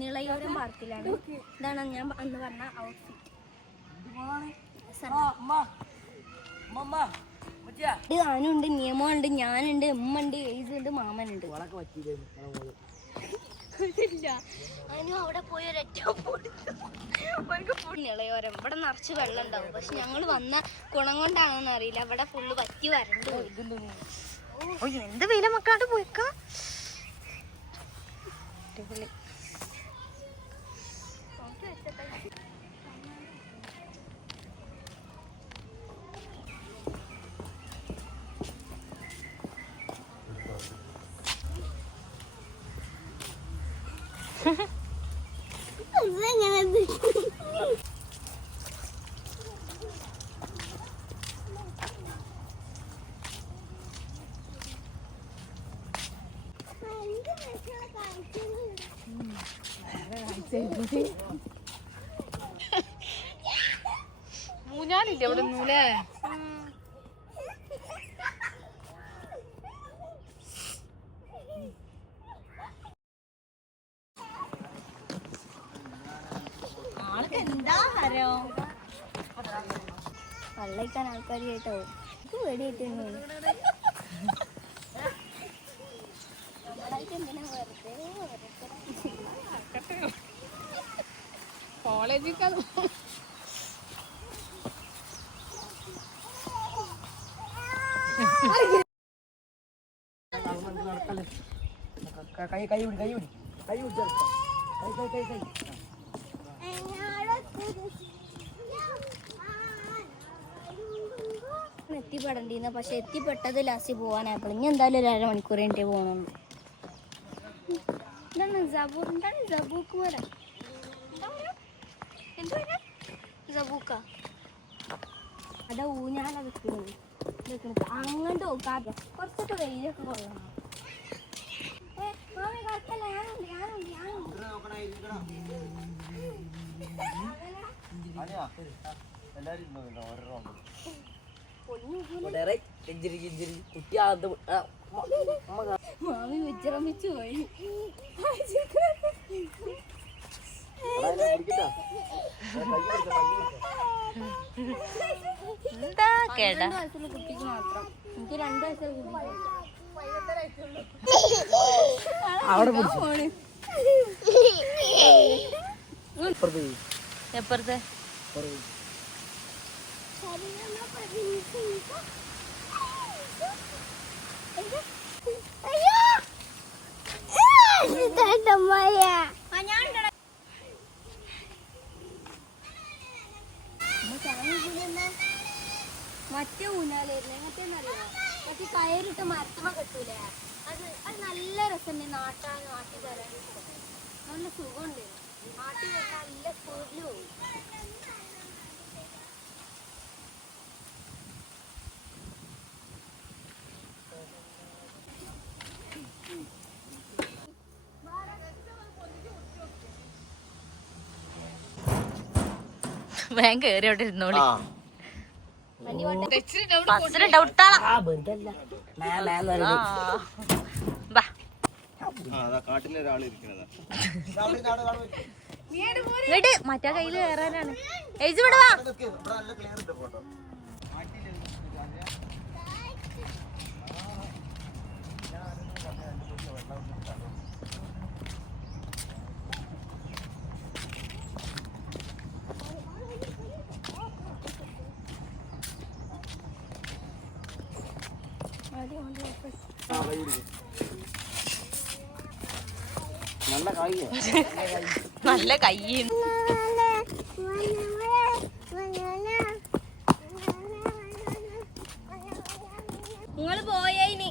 നിളയോരം പാർക്കിലാണ്. ഇതാണ് ഞാൻ അന്ന് പറഞ്ഞ ഔട്ട്ഫിറ്റ്. ആനുണ്ട്, നിയമമുണ്ട്, ഞാനുണ്ട്, ഉമ്മുണ്ട്, ഏജുണ്ട്, മാമനുണ്ട്. അനു അവിടെ പോയി നിളയോരം. ഇവിടെ നിറച്ച് വെള്ളം ഉണ്ടാവും. പക്ഷെ ഞങ്ങൾ വന്ന കുളം കൊണ്ടാണോന്ന് അറിയില്ല, ഇവിടെ ഫുള്ള് പറ്റി വരണ്ട്. എന്ത് വെയില മക്കളാണ്ട് പോയിക്കാ. മൂഞ്ഞാലില്ലേ അവിടെ നൂലേ? വെള്ളയിക്കാൻ ആൾക്കാർ കേട്ടോ. ഇത് പേടിയായിട്ട് കോളേജിൽ എത്തിപ്പെടേണ്ടിരുന്ന പക്ഷെ എത്തിപ്പെട്ടത് ലാസ്റ്റ് പോവാനായപ്പോൾ ഇനി എന്തായാലും ഒരു അരമണിക്കൂർ കഴിഞ്ഞിട്ടേ പോകണുള്ളൂ. എന്താണ് ജബൂ? എന്താണ് ജബൂക്ക് പോലെ? ജബൂക്ക അതാ ഊഞ്ഞാലാ വെക്കുന്നത്. അങ്ങോട്ട് നോക്കാതെ കുറച്ചൊക്കെ വെയിലൊക്കെ കൊള്ളണം. മാമി വിശ്രമിച്ചു പോയി. കുട്ടിക്ക് മാത്രം. എനിക്ക് 2 വയസ്സുള്ള എപ്പുറത്തെ മറ്റേ ഊഞ്ഞാലായിരുന്നു. എങ്ങനത്തെന്നറിയോ? മറ്റേ കയറിട്ട് മരത്തമ കെട്ടൂലേ? അത് നല്ല രസമുണ്ട്. നാട്ടി തരാൻ നല്ല സുഖമുണ്ട്. നാട്ടി വരാൻ നല്ല സ്പീഡിൽ പോയി. വേഗം കേറി അവിടെ ഇരുന്നോളി. മറ്റേ കയ്യില് കയറാനാണ്. ഏജ് ഇവിടെ വാ. നല്ല കൈ നിങ്ങള് പോയേ ഇനി.